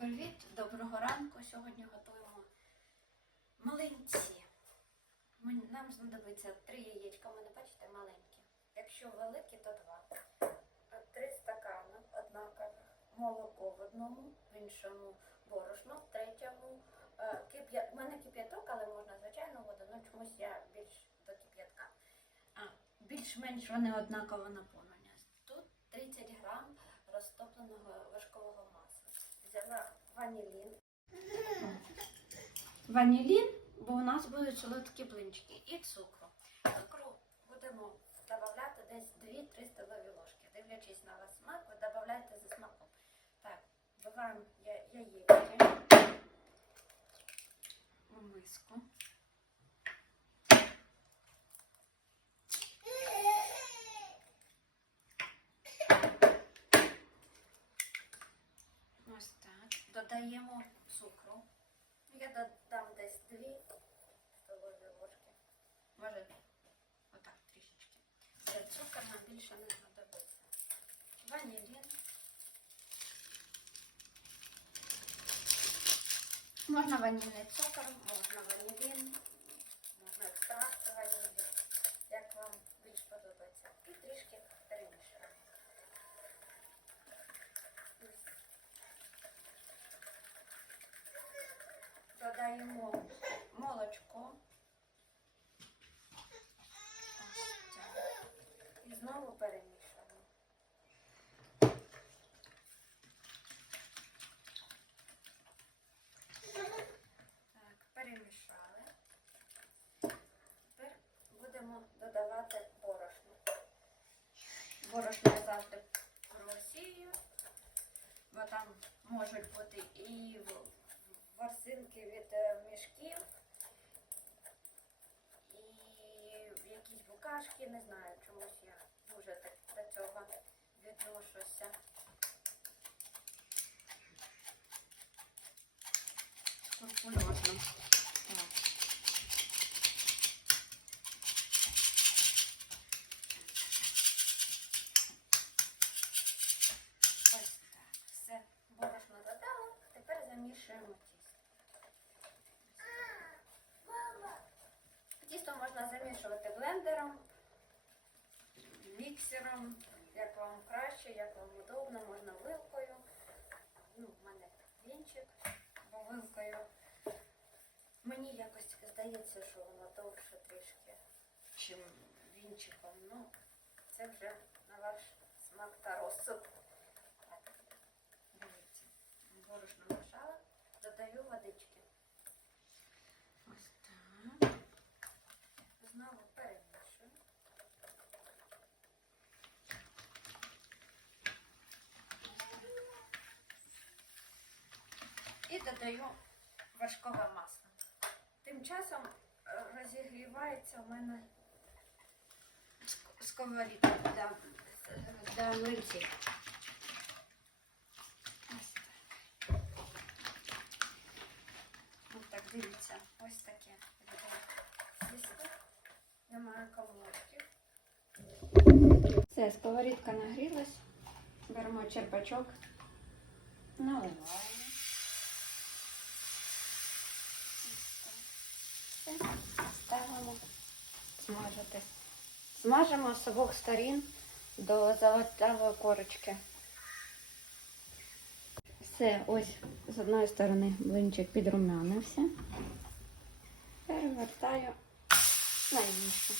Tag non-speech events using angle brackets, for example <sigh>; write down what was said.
Привіт, доброго ранку. Сьогодні готуємо малинці. Нам знадобиться три яєчка, мене бачите маленькі. Якщо великі, то два. Три стакани однакових. Молоко в одному, в іншому борошно, в третьому. е, Кип'я... У мене кип'яток, але можна звичайну воду, але чомусь я більш до кип'ятка. А, більш-менш вони однаково наповнення. Тут 30 грам розтопленого. Взяла ванілін. <laughs> Ванілін, бо у нас будуть солодкі блинчики і цукру. Цукру будемо додавати десь 2-3 столові ложки. Дивлячись на вас смак, ви додавайте за смаком. Так, вбиваємо яєчки у миску. Ось так. Додаємо цукру. Я додам десь дві столові ложки. Може, отак трішечки. Це Цукор нам більше не знадобиться. Ванілін. Можна ванільний цукор, можна ванілін, можна екстракт ванілі, як вам більш подобається. І трішки перемішуємо. Додаємо молочко. І знову перемішуємо. Так, перемішали. Тепер будемо додавати борошно. Борошно я завжди просію, бо там можуть бути і ворсинки від е, мішків, і якісь букашки, не знаю, чомусь я дуже так до цього відношуся. Скрупульозно. Міксером, як вам краще, як вам удобно, можна вилкою. Ну, в мене вінчик, бо вилкою. Мені якось здається, що воно довше трішки, чим вінчиком. Ну, це вже на ваш смак та розсуд. Так, дивіться, борошно вмішала, додаю водички. Ось так. Знову перемішую. І додаю вершкове масло. Тим часом е, розігрівається у мене ск- сковорідка для, для млинців. Ось так. Дивіться, ось таке. Немає комочків. Все, сковорідка нагрілась. Беремо черпачок, наливаємо. Ось так. Все, ставимо смажити. Смажимо з обох сторін до золотавої корочки. Все, ось з одної сторони блинчик підрумянився. Перевертаю на іншу.